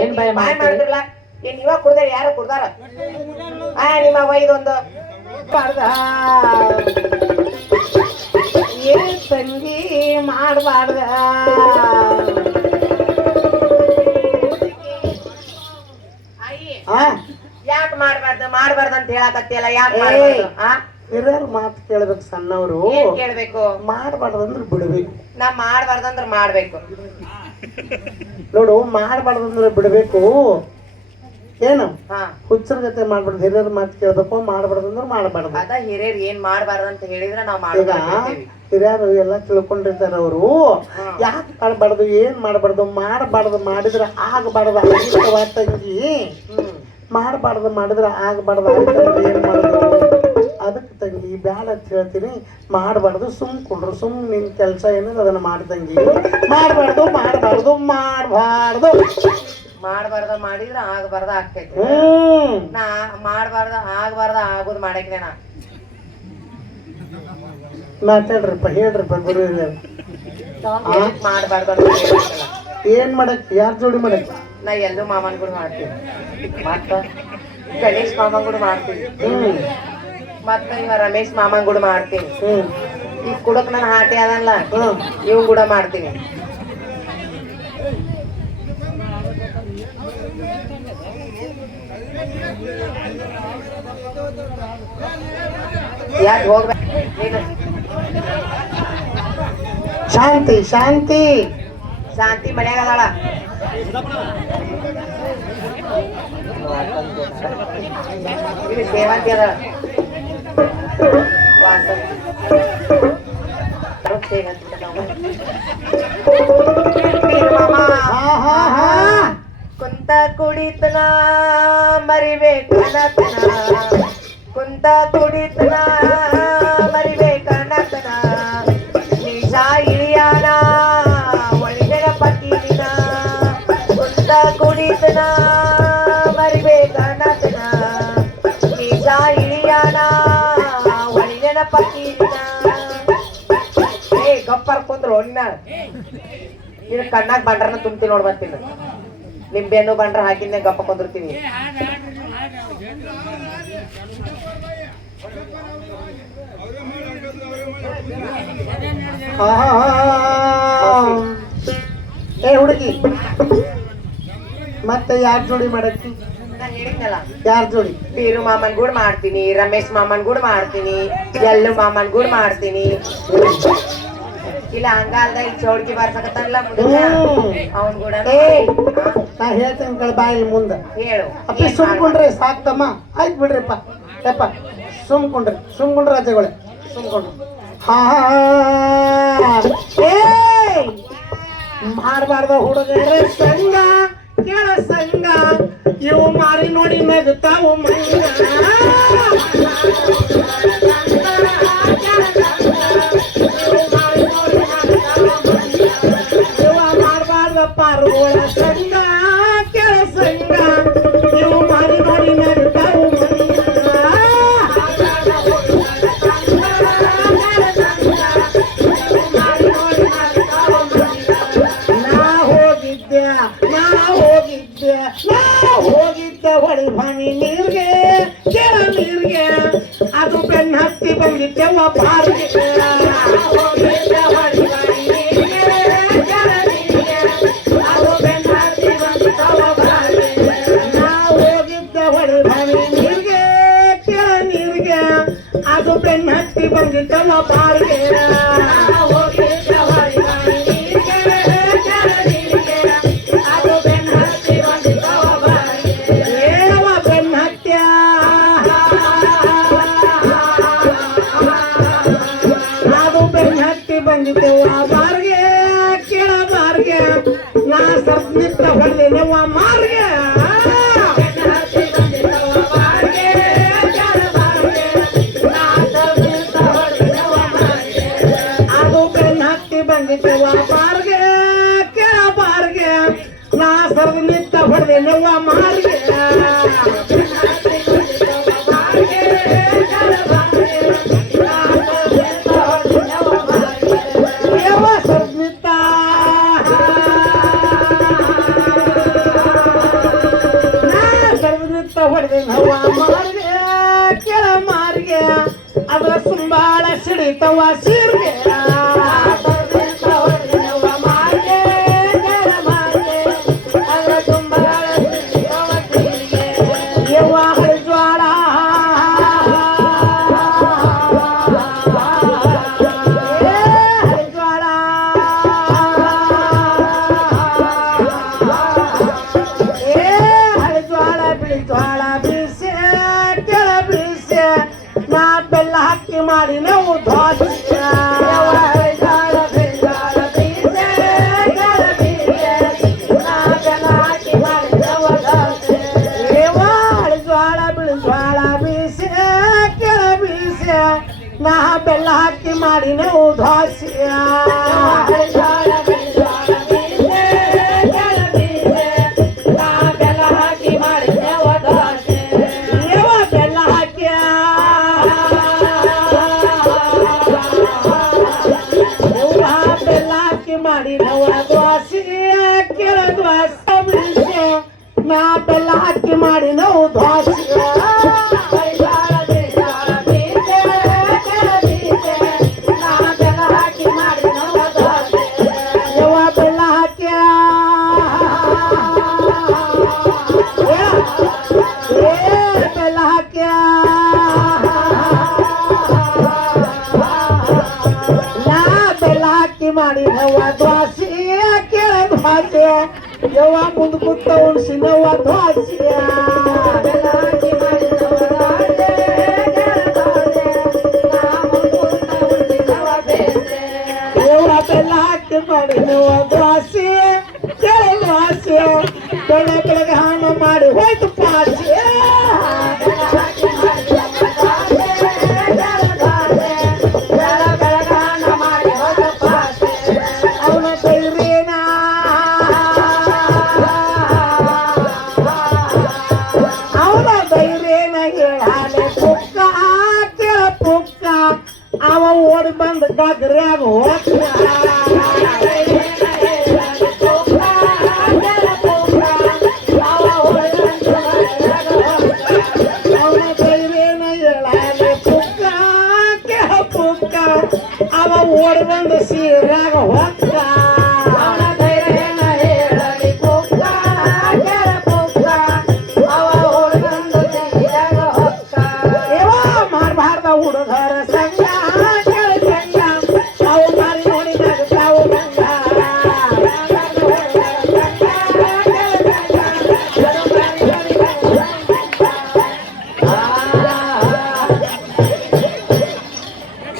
ಏನ್ ಬಾಯ್ ಬಾಯ್ ಮಾಡ್ತೀರಿ ಮಾಡಿದ್ರಲ್ಲ ಏನ್ ಇವಾಗ ಕುಡ್ದಾರ ಯಾರು ಕುಡ್ದಾರ ನಿಮ್ಮ ಅವ್ವ ಇದೊಂದು ಮಾಡ್ದ ಏ ತಂಗಿ ಮಾಡಬಾರ್ದ ಯಾಕೆ ಮಾಡ್ಬಾರ್ದು ಅಂತ ಹೇಳಕತ್ತಿಯಲ್ಲ ಯಾಕೆ ಮಾಡ್ಬಾರ್ದು ಹಿರಿಯರ್ ಮಾತು ಕೇಳ್ಬೇಕು ಸಣ್ಣವರು ಏನ್ ಕೇಳ್ಬೇಕು ಮಾಡಬಾರ್ದಂದ್ರೆ ಬಿಡ್ಬೇಕು ನಾ ಮಾಡ್ಬಾರ್ದಂದ್ರ ಮಾಡ್ಬೇಕು ನೋಡು ಮಾಡಬಾರ್ದಂದ್ರೆ ಬಿಡ್ಬೇಕು ಏನು ಹಾ ಹುಚ್ಚರ ಜೊತೆ ಮಾಡ್ಬಾರ್ದು ಹಿರಿಯರ್ ಮಾತು ಕೇಳ್ಬೇಕು ಮಾಡಬಾರ್ದಂದ್ರೆ ಮಾಡಬಾರ್ದು ಅದ ಹಿರಿಯರ್ ಏನ್ ಮಾಡ್ಬಾರ್ದು ಅಂತ ಹೇಳಿದ್ರೆ ನಾವ್ ಈಗ ಹಿರಿಯರು ಎಲ್ಲ ತಿಳ್ಕೊಂಡಿರ್ತಾರ ಅವರು ಯಾಕೆ ಮಾಡಬಾರ್ದು ಏನ್ ಮಾಡಬಾರ್ದು ಮಾಡಿದ್ರೆ ಆಗಬಾರ್ದು ಆಗಿರ್ತವ ತಂಗಿ ಮಾಡಬಾರ್ದು ಮಾಡಿದ್ರೆ ಆಗಬಾರ್ದು ಆಗಿರ್ತಂದ್ರೆ ಏನ್ ಮಾಡೋದು ಅದಕ್ಕೆ ತಂಗಿ ಬ್ಯಾಡ ಅಂತ ಹೇಳ್ತೀನಿ ಮಾಡಬಾರ್ದು ಸುಮ್ಕೊಂಡ್ರು ನಿನ್ ಕೆಲಸ ಏನದು ಅದನ್ನ ಮಾಡ್ತಂಗಿ ಮಾಡಬಾರ್ದು ಮಾಡಿದ್ರೆ ಆಗಬಾರ್ದ ಆಗ್ತೈತಿ ನಾ ಮಾಡಬಾರ್ದ ಆಗೋದು ಮಾಡಕ್ಕೆ ನಾ ಮಾತಾಡ್ರಪ್ಪ ಹೇಳ್ರಪ್ಪ ಗುರು ಮಾಡಬಾರ್ದು ಏನ್ ಮಾಡಕ್ ಯಾರ ಜೋಡಿ ಮಾಡಕ್ ನಾ ಎಲ್ಲೂ ಮಾಮನ್ ಕೂಡ ಮಾಡ್ತೀನಿ ಮತ್ತ ಗಣೇಶ್ ಮಾಮನ್ ಕೂಡ ಮಾಡ್ತೀನಿ ಮತ್ತ ಇವ ರಮೇಶ್ ಮಾಮನ್ ಕೂಡ ಮಾಡ್ತೀನಿ ಈಗ ಕುಡಕ್ ನನ್ ಹಾಟೆ ಅದಲ್ಲ ಇವ್ ಕೂಡ ಮಾಡ್ತೀನಿ ಯಾಕೆ ಹೋಗ್ಬೇಕು ಶಾಂತಿ ಶಾಂತಿ ಶಾಂತಿ ಮನ್ಯಾಗ ಅದಾಳ ಇಲ್ಲಿ ಸೇವಂತಿ ಅದ ಕುಂತ ಕುಡಿತನ ಮರಿಬೇಕನತನ ಕುಂತ ಕುಡಿತನ ಮರಿಬೇಕನತನ ನಿಜ ಇಳಿಯಾನ ಒಳಗಡ ಪಟ್ಟಿನ ಕುಂತ ಕುಡಿತನ ಮರಿಬೇಕನತನ ನಿಜ ಇಳಿಯಾನ ಒಳಗಡ ಪಟ್ಟಿನ ಏ ಗಪ್ಪರ್ ಕುಂದ್ರು ಒಣ್ಣ ಇನ್ನು ಕಣ್ಣಾಗ ಬಂಡ್ರನ ತುಂಬಿ ನೋಡ್ ಬರ್ತೀನಿ ನಿಂಬೆನ್ನು ಬಂಡ್ರ ಹಾಕಿದ್ನೆ ಗಪ್ಪ ಕುಂದಿರ್ತೀನಿ ಏ ಹುಡುಗಿ ಮತ್ತೆ ಯಾರ ಜೋಡಿ ಮಾಡಕ್ಕೆ ನಾನು ಹೇಳಿದ್ನಲ್ಲ ಯಾರ ಜೋಡಿ ಬೀರು ಮಾಮನ್ ಕೂಡ ಮಾಡ್ತೀನಿ ರಮೇಶ್ ಮಾಮನ್ ಕೂಡ ಮಾಡ್ತೀನಿ ಎಲ್ಲು ಮಾಮನ್ ಕೂಡ ಮಾಡ್ತೀನಿ ಇಲ್ಲ ಹಂಗಲ್ದ ಇಲ್ಲಿ ಚೌಡ್ಕಿ ಬಾರ್ಸಕತ್ತಾನಲ್ಲ ಮುದುಕ ಅವನ್ ಕೂಡ ನಾ ಹೇಳ್ತೇನೆ ಬಾಯಿ ಮುಂದೆ ಹೇಳು ಅಪ್ಪಿ ಸುಮ್ಕೊಂಡ್ರಿ ಸಾಕ್ತಮ್ಮ ಆಯ್ತು ಬಿಡ್ರಿಪ್ಪ ಯಪ್ಪ ಸುಮ್ಕೊಂಡ್ರಿ ಅಜ್ಜಗಳೇ ಸುಮ್ಕೊಂಡ್ರಿ ಮಾಡಬಾರ್ದ ಹುಡುಗರ ಸಂಗ ಕೇಳ ಸಂಗ ಇವು ಮಾರಿ ನೋಡಿ ನಗುತ್ತಾವು ಮಂಗ ಮಾಡಬಾರ್ದ ಪಾರುಗಳ ಸಂಗ ಕೇಳ ಸಂಗ ಇವು ಮಾರಿ ನೋಡಿ ನಗುತ್ತಾವು ಹೋಗಿದ್ದೆ ಹೊಳಿ ಭಾವಿ ನೀರ್ಗೆ ಕೆಳ ನೀರ್ಗೆ ಅದು ಬೆನ್ನ ಹತ್ತಿ ಬಂದಿದ್ದೆವ ಬಾರ್ಗೆ ಅದು ಬೆನ್ನ ಹತ್ತಿ ಬಂದಿದ್ದವ ಬಾರ್ಗೆ ನಾ ಹೋಗಿದ್ದೆ ಹೊಳಿ ಭಾವಿ ನೀರ್ಗೆ ಕೆಳ ನೀರ್ಗೆ ಅದು ಬೆನ್ನ ಹತ್ತಿ ಬಂದಿದ್ದವ ಬಾರ್ಗೆ ಬಂದಿದ್ದೆವ ಬಾರ್ಗೆ ಕೇಳ ಬಾರ್ಗೆ ನಾ ಸರ್ನಿತ್ತ ಹೊಡೆದೆವ ಮಾರ್ಗೆ ಅದು ಬೆನ್ನ ಹತ್ತಿ ಬಂದಿದ್ದೆವ ಬಾರ್ಗೆ ಕೇಳ ಬಾರ್ಗೆ ನಾ ಸರ್ನಿತ್ತ ಹೊಡೆದೆವ ಮಾರ್ಗೆ ಅದ್ರ ಸುಂಬಾಳ ಸಿಡಿತವ ಸೀರ್ಗೆ ಯವ್ವ ಹರಿಜ್ವಾಳ ಹರಿಜ್ವಾಳ ಹರಿಜ್ವಾಳ ಬಿಳಿಜ್ವಾಳ ಬೀಸೆ ಕೆಳ ಬೀಸೆ ನಾ ಬೆಲ್ಲ ಹಾಕಿ ಮಾಡಿ ನಾವು ದ್ವಾಸ ನಾ ಬೆಲ್ಲ ಹಾಕಿ ಮಾಡಿ ನಾವು ದ್ವಾಸಿಯ ಬೆಲ್ಲ ಹಾಕಿ ಬೆಲ್ಲ ಹಾಕಿ ಮಾಡಿ ನಾವು ದ್ವಾಸಿಯ ಕೆಳ ದ್ವಾಸ ಬಿಡಿಸಿ ನಾ ಬೆಲ್ಲ ಹಾಕಿ ಮಾಡಿ ನಾವು ದ್ವಾಸಿಯ ಮಾಡಿ ನವ್ವ ದ್ವಾಸಿ ಕೆಳ ದ್ವಾಸಿ ಯವ್ವ ಮುಂದ್ ಕುತ್ತ ಉಣ್ಸಿ ನವ್ವ ದ್ವಾಸಿ ಯವ್ವ ಬೆಲ್ಲ ಹಾಕಿ ಮಾಡಿ ನವ್ವ ದ್ವಾಸಿ ಕೆಳ ದ್ವಾಸಿ ಬೆಳ ಬೆಳಗ್ಗೆ ಹಾನ ಮಾಡಿ ಹೋಯ್ತು ಪಾಸಿ ಅವ ಓಡಿ ಬಂದ ಗದ್ರ್ಯಾಗ ಅವನ ಬೈರೇನ ಹೇಳಾಲೆ ಪುಕ್ಕ ಅವ ಓಡಿ ಬಂದ ಸೀರಾಗ ಹೊಕ್ಕ